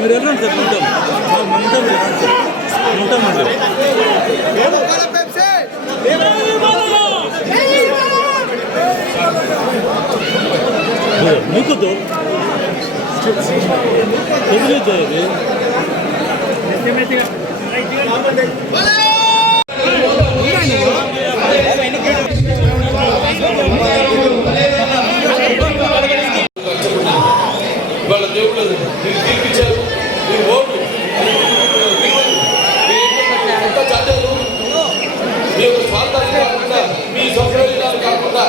మీరు వెళ్ళండి సార్ ఉంటాం ఉంటాం ఉంటామండి వదిలేదు అది ఇవాళ దేవుడు మీరు తీర్పిచ్చారు. మీరు ఓటు. అంత మీ యొక్క స్వార్థాలు కాకుండా మీ సౌకర్యాలు కాకుండా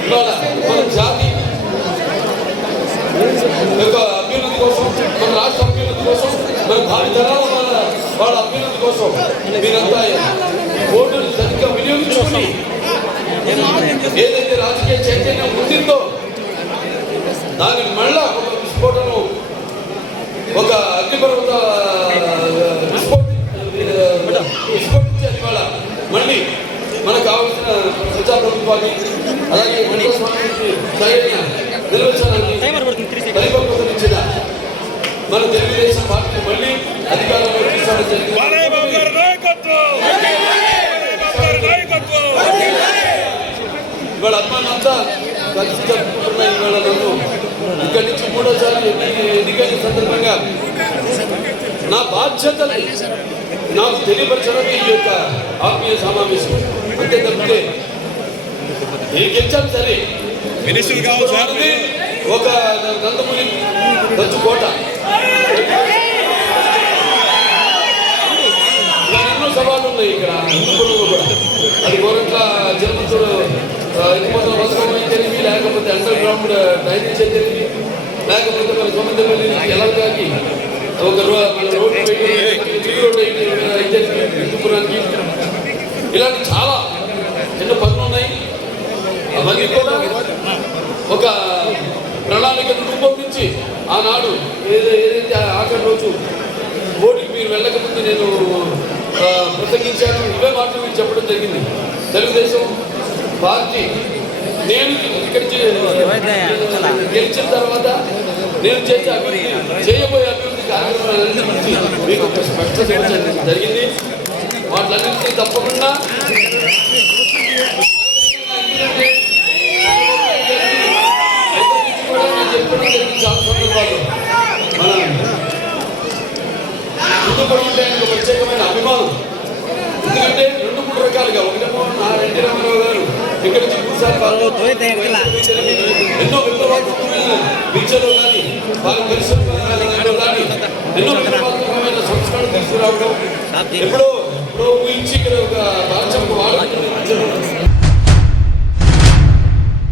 ఇవాళ మన జాతి యొక్క అభ్యున్నతి కోసం మన రాష్ట్ర అభ్యున్నతి కోసం మన భావితరాలు వాళ్ళ అభ్యున్నతి కోసం మీరంతా ఓటును సరిగ్గా వినియోగించుకుని ఏదైతే రాజకీయ చైతన్యం ఉండిందో దానికి మళ్ళా ఒక విస్ఫోటనం ఒక అగ్నిపర్వత విస్ఫోటి విస్ఫోటించారు ఇవాళ. మళ్ళీ మనకు కావాల్సిన ప్రజా ప్రభుత్వాన్ని అలాగే సరైన నిర్వచనాన్ని పరిపక్వతనిచ్చిన మన తెలుగుదేశం పార్టీ మళ్ళీ అధికారంలో ఇవాళ అమ్మానంతా కలిసి జరుపుకుంటున్న ఇవాళ నన్ను ఇక్కడి నుంచి మూడోసారి ఎన్నికైన సందర్భంగా నా బాధ్యతని నాకు తెలియపరచడమే ఈ యొక్క ఆత్మీయ సమావేశం. అంతే తప్పితే నేను గెలిచాను సరే. మినిస్టర్ కావాలి ఒక నందమూరి దంచు ఉన్నాయి కూడా అది గోరంట్ల జన్మతుడు ఎక్కువ పథకం అయితేనేమి లేకపోతే అండర్ గ్రౌండ్ డ్రైనేజ్ అయితేనేమి లేకపోతే మన సొంతపల్లి నుంచి ఎలాగాకి ఒక రోడ్డు హిందూపురానికి ఇలాంటి చాలా ఎన్నో పనులు ఉన్నాయి. అవన్నీ కూడా ఒక ప్రణాళికను రూపొందించి ఆనాడు ఏదో ఏదైతే ఆఖరి రోజు ఓటికి మీరు వెళ్ళకముందు నేను ప్రసంగించాను ఇవే మాటలు మీరు చెప్పడం జరిగింది. తెలుగుదేశం పార్టీ నేను ఇక్కడ గెలిచిన తర్వాత నేను చేసే అభివృద్ధి చేయబోయే అభివృద్ధి కార్యక్రమాలన్నింటి గురించి మీకు ఒక స్పష్టత జరిగింది. వాటిలన్నింటినీ తప్పకుండా చెప్పడం జరిగింది చాలా సందర్భాలు మన హిందూపురం అంటే ఆయనకు ఎందుకంటే రెండు మూడు రకాలుగా. ఒకటేమో నా ఎన్టీ రామారావు గారు ఇక్కడి. ఎన్నో విద్యలో కానీ వారి పరిశ్రమలో కానీ ఎన్నో విప్లవాత్మకమైన సంస్కరణ తీసుకురావడం. ఎప్పుడో ఎప్పుడో ఊహించి ఇక్కడ ఒక రాజ్యం వాడుతున్న